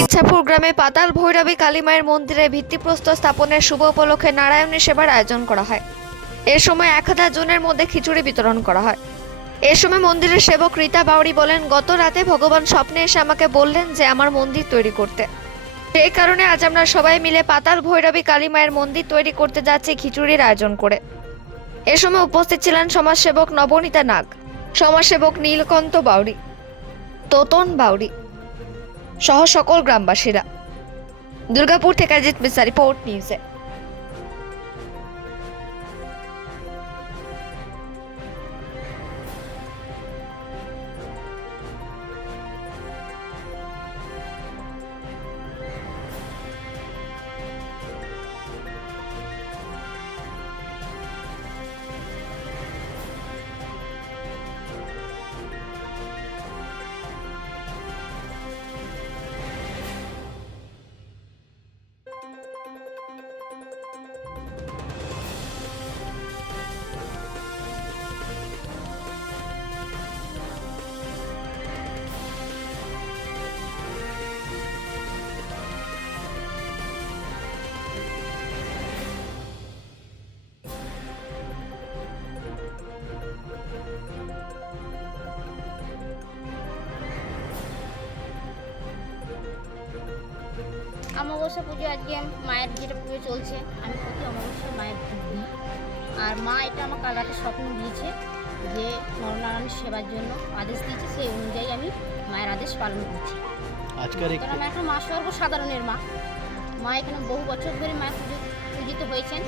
ইচ্ছাপুর গ্রামে পাতাল ভৈরবী কালীমায়ের মন্দিরে ভিত্তিপ্রস্তর স্থাপনের শুভ উপলক্ষে নারায়ণী সেবার আয়োজন করা হয়। এ সময় এক হাজার জনের মধ্যে খিচুড়ি বিতরণ করা হয়। এ সময় মন্দিরের সেবক রীতা বাউরি বলেন, গত রাতে ভগবান স্বপ্নে এসে আমাকে বললেন যে আমার মন্দির তৈরি করতে। সেই কারণে আজ আমরা সবাই মিলে পাতাল ভৈরবী কালীমায়ের মন্দির তৈরি করতে যাচ্ছি খিচুড়ির আয়োজন করে। এ সময় উপস্থিত ছিলেন সমাজসেবক নবনীতা নাগ, সমাজসেবক নীলকন্ত বাউরি তোতন বাউরি সহ সকল গ্রামবাসীরা। দুর্গাপুর থেকে অজিত মিসা রিপোর্ট নিউজে। অমাবস্যা পুজো আজকে মায়ের যেটা পুজো চলছে আমি প্রতি অমাবস্যা মায়ের পুজো দিই। আর মা এটা আমার কাল রাতে স্বপ্ন দিয়েছে যে নরনারায়ণ সেবার জন্য আদেশ দিয়েছে সেই অনুযায়ী আমি মায়ের আদেশ পালন করছি। আজকের কারণ একটা মা সর্বসাধারণের মা। মা এখানে বহু বছর ধরে মায়ের পুজো পূজিত হয়েছেন।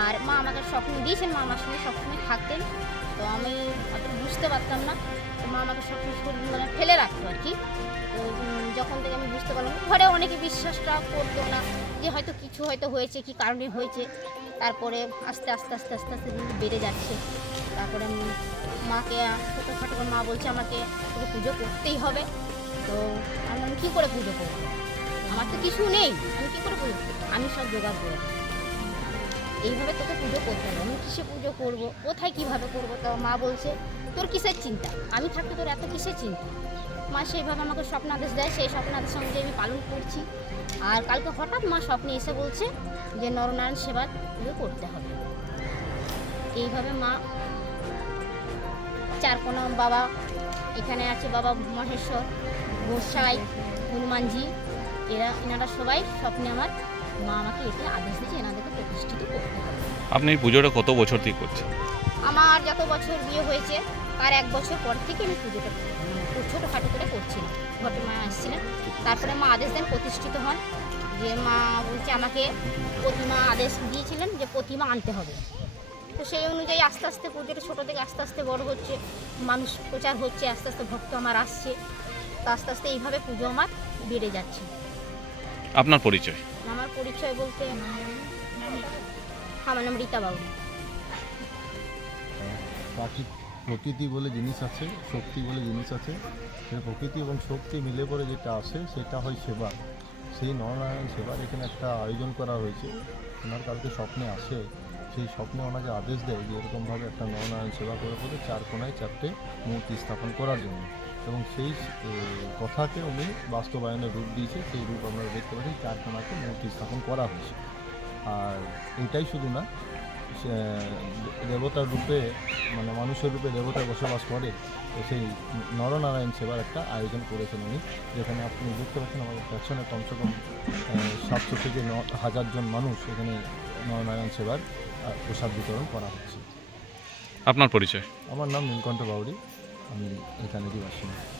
আর মা আমাকে স্বপ্ন দিয়েছেন মা আমার সঙ্গে সবসময় থাকতেন। তো আমি অত বুঝতে পারতাম না তো মা আমাকে স্বপ্ন মানে ফেলে রাখতো আর কি। তো উম, যখন থেকে আমি বুঝতে পারলাম ঘরে অনেকে বিশ্বাসটা করতো না যে হয়তো কিছু হয়তো হয়েছে কি কারণে হয়েছে। তারপরে আস্তে আস্তে আস্তে আস্তে আস্তে দিন বেড়ে যাচ্ছে। তারপরে মাকে ছোটোখাটো মা বলছে আমাকে তোকে পুজো করতেই হবে। তো আমি কী করে পুজো করব? আমার তো কিছু নেই। আমি কী করে পুজো আমি সব জোগাড় করে এইভাবে তোকে পুজো করতে কিসে পুজো করব, কোথায় কীভাবে করব তো মা বলছে, তোর কিসের চিন্তা? আমি থাকতে তোর এত কিসের চিন্তা? মা সেইভাবে আমাকে স্বপ্নাদেশ দেয়, সেই স্বপ্নাদেশ অনুযায়ী আমি পালন করছি। আর কালকে হঠাৎ মা স্বপ্নে এসে বলছে যে, নরনারায়ণ সেবা পুজো করতে হবে। এইভাবে মা চার চারকোনা বাবা এখানে আছে, বাবা মহেশ্বর, গোসাই, হনুমানজি, এরা, এনারা সবাই স্বপ্নে আমার মা আমাকে এতে আদেশ দিয়েছে, এনাদেরকে প্রতিষ্ঠিত করতে হবে। আপনি এই পুজোটা কত বছর থেকে করছেন? আমার যত বছর বিয়ে হয়েছে তার এক বছর পর থেকে আমি পুজোটা ছোটোখাটো করে করছিলাম ঘটে মা আসছিলেন তারপরে মা আদেশ দেন প্রতিষ্ঠিত হন। যে মা বলছে আমাকে প্রতিমা আদেশ দিয়েছিলেন যে প্রতিমা আনতে হবে। তো সেই অনুযায়ী আস্তে আস্তে পুজোটা ছোটো থেকে আস্তে আস্তে বড় হচ্ছে মানুষ প্রচার হচ্ছে আস্তে আস্তে ভক্ত আমার আসছে। তো আস্তে আস্তে এইভাবে পুজো আমার বেড়ে যাচ্ছে। আপনার পরিচয়? আমার পরিচয় বলতে আমার নাম রীতা বাবু। প্রাকৃত বলে জিনিস আছে, শক্তি বলে জিনিস আছে। সেই প্রকৃতি এবং শক্তি মিলে পরে যেটা আসে, সেটা হয় সেবা। সেই নরনারায়ণ সেবার এখানে একটা আয়োজন করা হয়েছে। ওনার কালকে স্বপ্নে আসে। সেই স্বপ্নে ওনাকে আদেশ দেয় যে এরকমভাবে একটা নরনারায়ণ সেবা করে করে চার কোনায় চারটে মূর্তি স্থাপন করার জন্য। এবং সেই কথাকে উনি বাস্তবায়নের রূপ দিয়েছে। সেই রূপ আমরা দেখতে পাচ্ছি, চার কোনাতে মূর্তি স্থাপন করা হয়েছে। আর এটাই শুধু না সে দেবতার রূপে মানে মানুষের রূপে দেবতা বসবাস করে সেই নরনারায়ণ সেবার একটা আয়োজন করেছেন উনি যেখানে আপনি দেখতে পাচ্ছেন আমাদের পেছনে কমসে কম সাতশো থেকে ন হাজার জন মানুষ এখানে নরনারায়ণ সেবার প্রসাদ বিতরণ করা হচ্ছে। আপনার পরিচয়? আমার নাম নীলকণ্ঠ বাউরি আমি এখানেরই বাসিন্দা